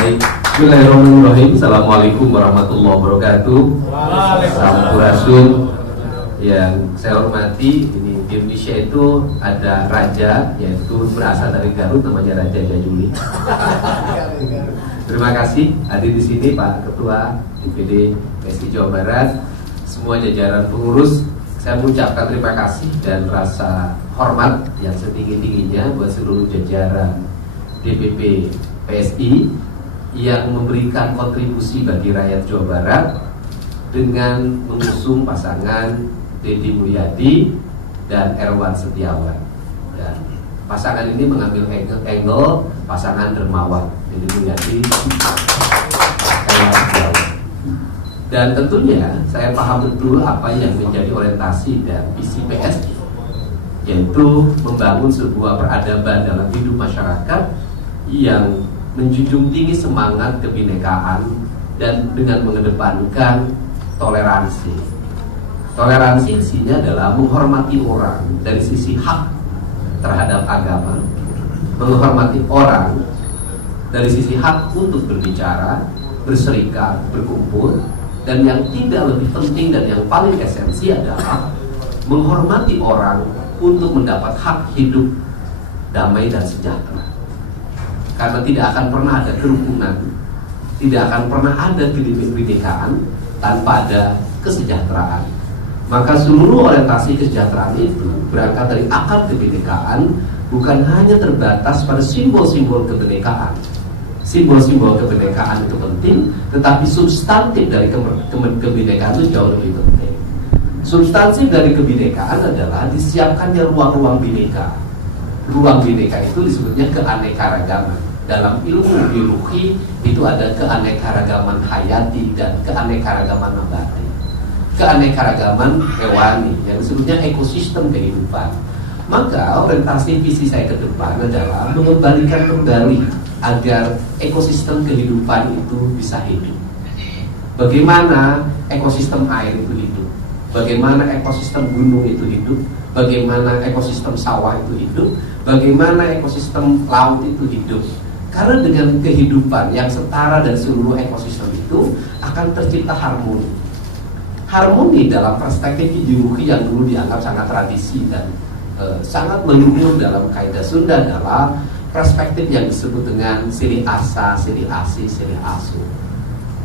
Baik, bismillahirrahmanirrahim. Assalamualaikum warahmatullahi wabarakatuh. Sampurasun. Yang saya hormati, ini di Indonesia itu ada raja, yaitu berasal dari Garut, namanya Raja Jajuli. Terima kasih hadir di sini Pak Ketua DPD PSI Jawa Barat, semua jajaran pengurus. Saya mengucapkan terima kasih dan rasa hormat yang setinggi-tingginya buat seluruh jajaran DPP PSI yang memberikan kontribusi bagi rakyat Jawa Barat dengan mengusung pasangan Deddy Mulyadi dan Erwan Setiawan. Dan pasangan ini mengambil angle pasangan dermawan, Deddy Mulyadi, Erwan Setiawan. Dan tentunya saya paham betul apa yang menjadi orientasi dan visi PSI, yaitu membangun sebuah peradaban dalam hidup masyarakat yang menjunjung tinggi semangat kebinekaan dan dengan mengedepankan toleransi. Toleransi isinya adalah menghormati orang dari sisi hak terhadap agama, menghormati orang dari sisi hak untuk berbicara, berserikat, berkumpul, dan yang tidak lebih penting dan yang paling esensi adalah menghormati orang untuk mendapat hak hidup damai dan sejahtera. Karena tidak akan pernah ada kerukunan, tidak akan pernah ada kebinekaan tanpa ada kesejahteraan. Maka seluruh orientasi kesejahteraan itu berangkat dari akar kebinekaan, bukan hanya terbatas pada simbol-simbol kebinekaan. Simbol-simbol kebinekaan itu penting, tetapi substantif dari kebinekaan itu jauh lebih penting. Substansi dari kebinekaan adalah disiapkannya ruang-ruang bineka. Ruang bineka itu disebutnya keanekaragaman. Dalam ilmu biologi itu ada keanekaragaman hayati dan keanekaragaman nabati. Keanekaragaman hewani yang disebutnya ekosistem kehidupan. Maka orientasi visi saya ke depan adalah mengembalikan kembali agar ekosistem kehidupan itu bisa hidup. Bagaimana ekosistem air itu hidup, bagaimana ekosistem gunung itu hidup, bagaimana ekosistem sawah itu hidup, bagaimana ekosistem laut itu hidup. Karena dengan kehidupan yang setara dan seluruh ekosistem itu akan tercipta harmoni. Harmoni dalam perspektif ideologi yang dulu dianggap sangat tradisi dan sangat meluhur dalam kaidah Sunda adalah perspektif yang disebut dengan silih asa, silih asi, silih asu.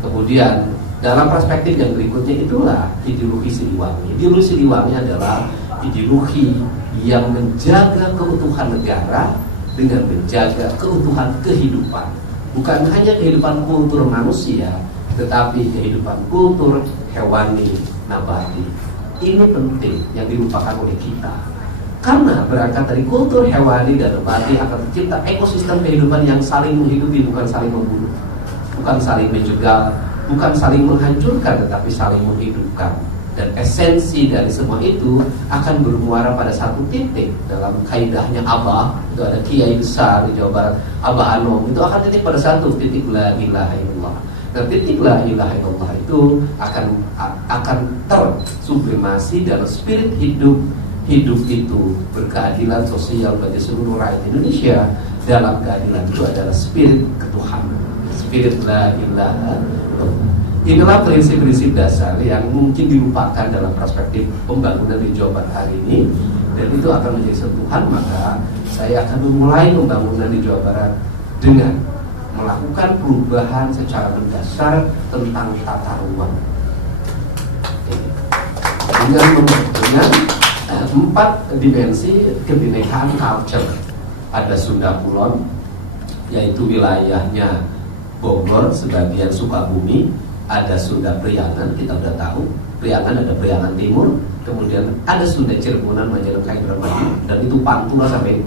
Kemudian dalam perspektif yang berikutnya itulah ideologi Siliwangi. Ideologi Siliwangi adalah ideologi yang menjaga keutuhan negara dengan menjaga keutuhan kehidupan. Bukan hanya kehidupan kultur manusia, tetapi kehidupan kultur hewani, nabati. Ini penting yang dilupakan oleh kita. Karena berangkat dari kultur hewani dan nabati akan tercipta ekosistem kehidupan yang saling menghidupi, bukan saling membunuh, bukan saling menjegal, bukan saling menghancurkan, tetapi saling menghidupkan. Dan esensi dari semua itu akan bermuara pada satu titik. Dalam kaidahnya Abah, itu ada kiai besar di Jawa Barat, Abah Anom, itu akan titik pada satu titik la ilaha illallah. Dan titik la ilaha illallah itu akan tersublimasi dalam spirit hidup itu berkeadilan sosial bagi seluruh rakyat Indonesia. Dalam keadilan itu adalah spirit ketuhanan, spirit la ilaha illallah. Inilah prinsip-prinsip dasar yang mungkin dilupakan dalam perspektif pembangunan di Jawa Barat hari ini, dan itu akan menjadi sentuhan. Maka saya akan memulai pembangunan di Jawa Barat dengan melakukan perubahan secara mendasar tentang tata ruang dengan 4 dimensi kebinekaan culture. Ada Sunda Kulon, yaitu wilayahnya Bogor, sebagian Sukabumi. Ada Sunda Priangan, kita sudah tahu. Priangan ada Priangan Timur, kemudian ada Sunda Cirebonan, Majalengka, Indramayu, dan itu Pantura sampai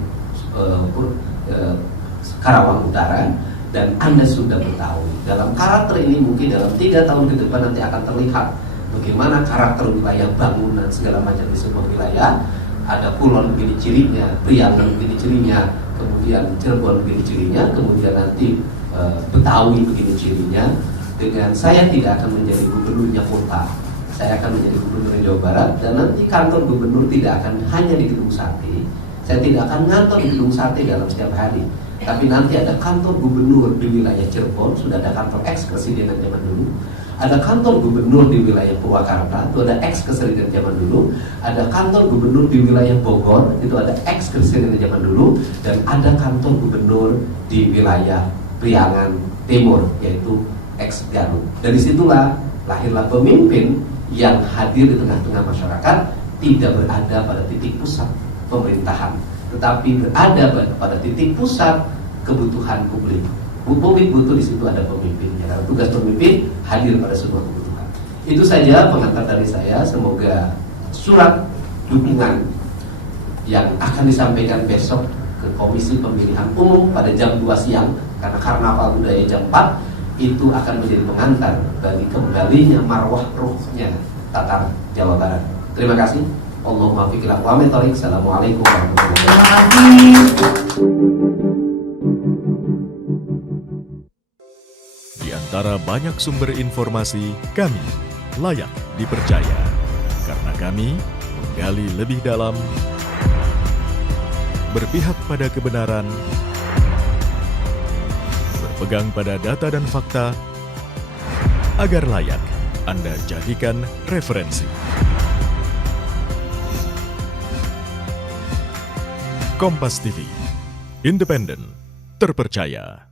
Karawang Utara, dan ada Sunda Betawi. Dalam karakter ini mungkin dalam 3 tahun ke depan nanti akan terlihat bagaimana karakter wilayah bangunan segala macam di sebuah wilayah. Ada Kulon begini cirinya, Priangan begini cirinya, kemudian Cirebon begini cirinya, kemudian nanti Betawi begini cirinya. Dengan saya tidak akan menjadi gubernurnya kota, saya akan menjadi gubernur Jawa Barat, dan nanti kantor gubernur tidak akan hanya di Gedung Sate. Saya tidak akan ngantor di Gedung Sate dalam setiap hari. Tapi nanti ada kantor gubernur di wilayah Cirebon, sudah ada kantor ex-presidenan zaman dulu. Ada kantor gubernur di wilayah Purwakarta, itu ada ex-presiden zaman dulu. Ada kantor gubernur di wilayah Bogor, itu ada ex-presiden zaman dulu. Dan ada kantor gubernur di wilayah Priangan Timur, yaitu ex-Garut. Dari situlah lahirlah pemimpin yang hadir di tengah-tengah masyarakat, tidak berada pada titik pusat pemerintahan, tetapi berada pada titik pusat kebutuhan publik. Publik butuh, di situ ada pemimpinnya. Karena tugas pemimpin hadir pada semua kebutuhan. Itu saja pengantar dari saya. Semoga surat dukungan yang akan disampaikan besok ke Komisi Pemilihan Umum pada jam 2 siang, karena karnaval budaya jam 4, itu akan menjadi pengantar bagi kembalinya marwah ruhnya Tatar Jawa Barat. Terima kasih. Allahumma fiqh wa min thariq. Assalamualaikum warahmatullahi wabarakatuh. Di antara banyak sumber informasi, kami layak dipercaya karena kami menggali lebih dalam, berpihak pada kebenaran, berpegang pada data dan fakta, agar layak Anda jadikan referensi. Kompas TV, independen, terpercaya.